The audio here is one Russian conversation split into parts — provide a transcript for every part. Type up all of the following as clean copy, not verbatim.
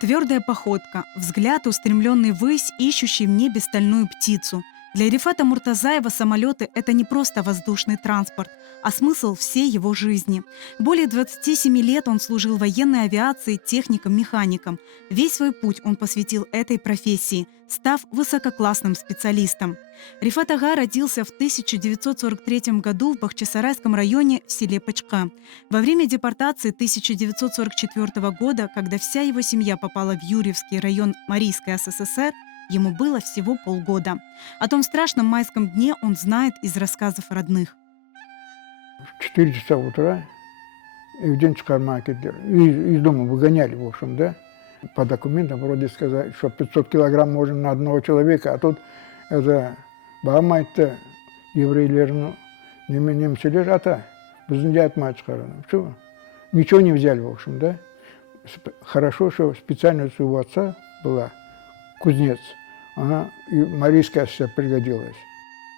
Твердая походка, взгляд, устремленный ввысь, ищущий в небе стальную птицу. Для Рифата Муртазаева самолеты– это не просто воздушный транспорт, а смысл всей его жизни. Более 27 лет он служил в военной авиации техником-механиком. Весь свой путь он посвятил этой профессии, став высококлассным специалистом. Рифат ага родился в 1943 году в Бахчисарайском районе в селе Пачка. Во время депортации 1944 года, когда вся его семья попала в Юрьевский район Марийской СССР, ему было всего полгода. О том страшном майском дне он знает из рассказов родных. В 4 часа утра и в день супермаркет из дома выгоняли, в общем, да. По документам вроде сказали, что 500 килограмм можно на одного человека, а тут это Баамайтта еврейлерну немцелер ата, біздің де атмай шығарады. Чего? Ничего не взяли, в общем, да. Хорошо, что специальность у отца была кузнец. Она и Марийская ССР пригодилась.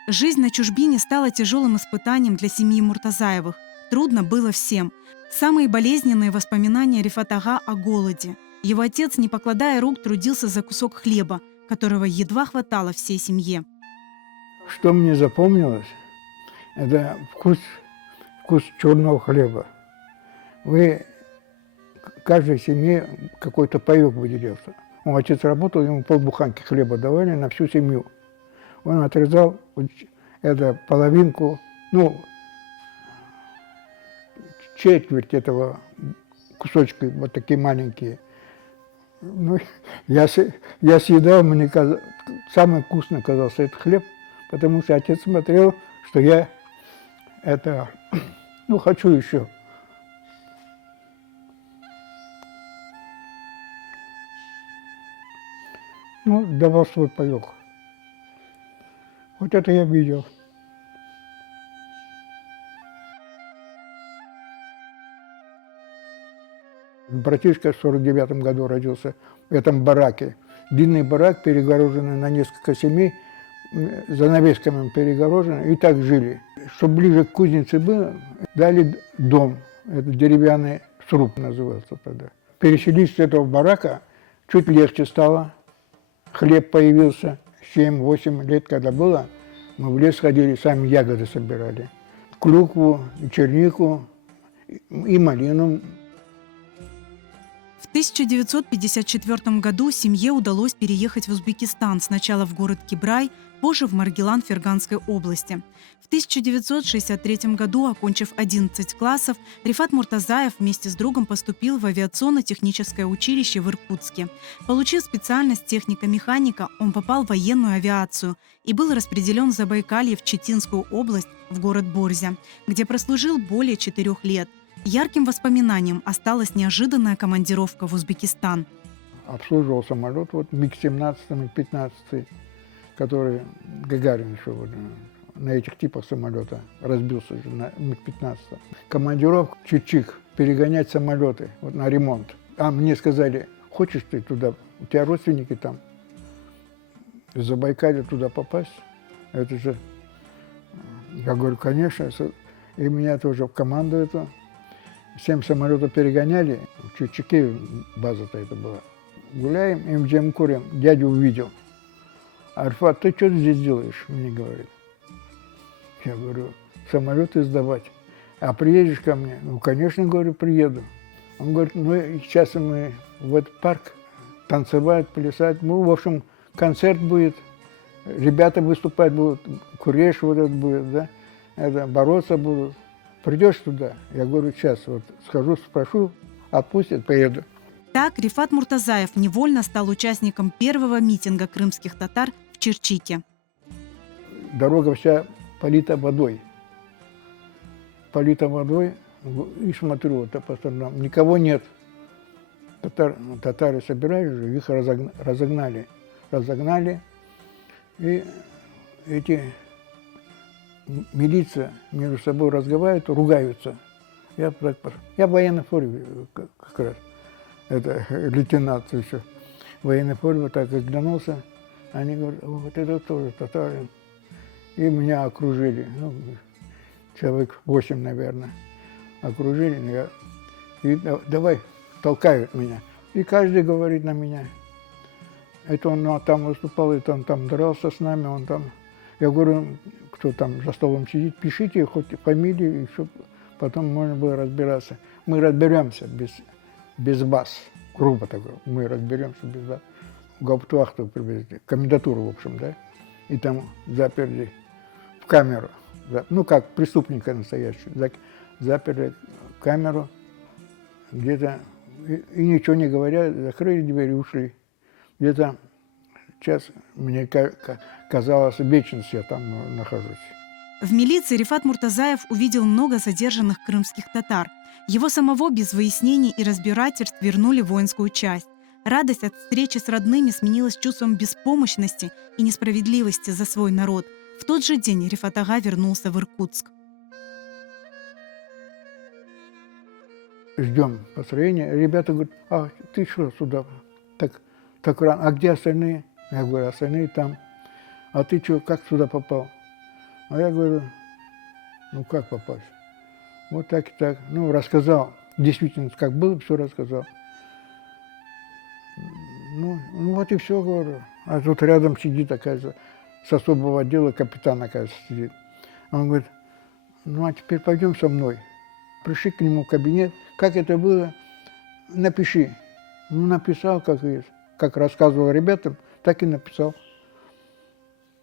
Жизнь на чужбине стала тяжелым испытанием для семьи Муртазаевых. Трудно было всем. Самые болезненные воспоминания Рифата ага о голоде. Его отец, не покладая рук, трудился за кусок хлеба, которого едва хватало всей семье. Что мне запомнилось, это вкус черного хлеба. Каждой семье какой-то паёк выделялся. Отец работал, ему полбуханки хлеба давали на всю семью. Он отрезал половинку, четверть этого кусочка, вот такие маленькие. Я съедал, мне самый вкусный оказался этот хлеб, потому что отец смотрел, что я хочу еще. Давал свой паёк. Вот это я видел. Братишка в 49 году родился в этом бараке. Длинный барак, перегороженный на несколько семей, занавесками перегороженный, и так жили. Чтобы ближе к кузнице было, дали дом, это деревянный сруб назывался тогда. Переселились с этого барака, чуть легче стало, хлеб появился. 7-8 лет, когда было, мы в лес ходили, сами ягоды собирали. Клюкву, чернику и малину. В 1954 году семье удалось переехать в Узбекистан, сначала в город Кибрай, позже в Маргилан Ферганской области. В 1963 году, окончив 11 классов, Рифат Муртазаев вместе с другом поступил в авиационно-техническое училище в Иркутске. Получив специальность техника-механика, он попал в военную авиацию и был распределен в Забайкалье в Читинскую область, в город Борзя, где прослужил более 4 лет. Ярким воспоминанием осталась неожиданная командировка в Узбекистан. Обслуживал самолет, МиГ-17 и МиГ-15, который Гагарин еще на этих типах самолета разбился на МиГ-15. Командировка в Чичик, перегонять самолеты на ремонт. А мне сказали, хочешь ты туда, у тебя родственники там, из Забайкалья туда попасть? Это же, я говорю, конечно. И меня тоже в команду эту. 7 самолетов перегоняли, в Чичике база-то это была. Гуляем, МГМ курим, дядю увидел. Арфат, ты что здесь делаешь? Мне говорит. Я говорю, самолеты сдавать. А приедешь ко мне? Конечно, говорю, приеду. Он говорит, сейчас мы в этот парк танцевать, плясать. В общем, концерт будет, ребята выступать будут, куреш будет, да, бороться будут. Придешь туда? Я говорю, сейчас схожу, спрошу, отпустят, поеду. Так Рифат Муртазаев невольно стал участником первого митинга крымских татар в Черчике. Дорога вся полита водой. Полита водой, и смотрю, по сторонам, никого нет. Татары собирались же, их разогнали. И эти... Милиция между собой разговаривает, ругаются. Я в военной форме как раз, это лейтенант еще. В военной форме так оглянулся. Они говорят, вот это тоже татарин. И меня окружили, человек 8, наверное, окружили. И давай, толкают меня. И каждый говорит на меня. Это он там выступал, это он там дрался с нами, он там... Я говорю, кто там за столом сидит, пишите хоть фамилию, и чтобы потом можно было разбираться. Мы разберемся без вас. Грубо так, мы разберемся без вас. Гауптвахту привезли, комендатуру, в общем, да. И там заперли в камеру. Ну, как преступника настоящего. Заперли в камеру, где-то, и ничего не говоря, закрыли дверь и ушли. Где-то час, мне казалось, вечность я там нахожусь. В милиции Рифат Муртазаев увидел много задержанных крымских татар. Его самого без выяснений и разбирательств вернули в воинскую часть. Радость от встречи с родными сменилась чувством беспомощности и несправедливости за свой народ. В тот же день Рифат ага вернулся в Иркутск. Ждем построения. Ребята говорят, а ты что сюда? Так рано. А где остальные? Я говорю, остальные там. А ты что, как сюда попал? А я говорю, ну как попасть? Вот так и так. Ну, рассказал. Действительно, как было, все рассказал. Ну вот и все, говорю. А тут рядом сидит, оказывается, с особого отдела капитан, оказывается, сидит. Он говорит, ну а теперь пойдем со мной. Пришли к нему в кабинет. Как это было? Напиши. Ну, написал, как есть. Как рассказывал ребятам, так и написал.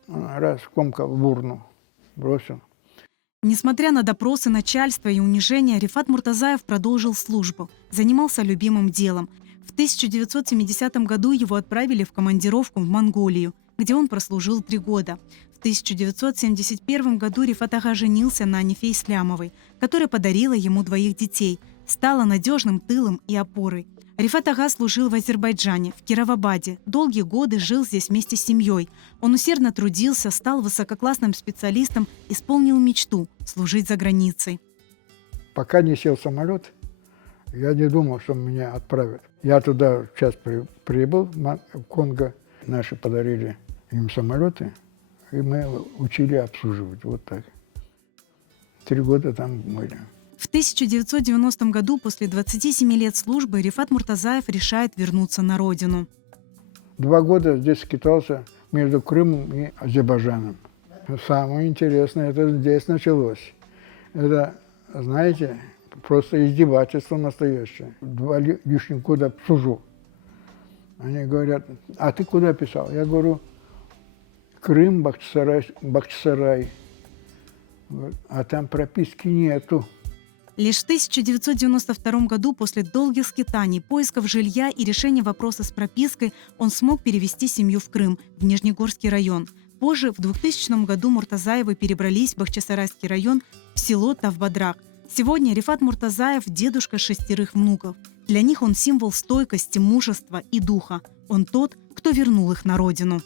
Раз, комкал в урну, бросил. Несмотря на допросы начальства и унижения, Рифат Муртазаев продолжил службу, занимался любимым делом. В 1970 году его отправили в командировку в Монголию, где он прослужил 3 года. В 1971 году Рифат ага женился на Анифе Ислямовой, которая подарила ему 2 детей, стала надежным тылом и опорой. Рифат ага служил в Азербайджане, в Кировабаде. Долгие годы жил здесь вместе с семьей. Он усердно трудился, стал высококлассным специалистом, исполнил мечту – служить за границей. Пока не сел в самолет, я не думал, что меня отправят. Я туда сейчас прибыл, в Конго. Наши подарили им самолеты, и мы учили обслуживать. Вот так. 3 года там были. В 1990 году, после 27 лет службы, Рифат Муртазаев решает вернуться на родину. 2 года здесь скитался между Крымом и Азербайджаном. Самое интересное, это здесь началось. Это, знаете, просто издевательство настоящее. 2 лишних года служу. Они говорят, а ты куда писал? Я говорю, Крым, Бахчисарай. А там прописки нету. Лишь в 1992 году, после долгих скитаний, поисков жилья и решения вопроса с пропиской, он смог перевести семью в Крым, в Нижнегорский район. Позже, в 2000 году, Муртазаевы перебрались в Бахчисарайский район, в село Тавбадрак. Сегодня Рифат Муртазаев – дедушка 6 внуков. Для них он символ стойкости, мужества и духа. Он тот, кто вернул их на родину.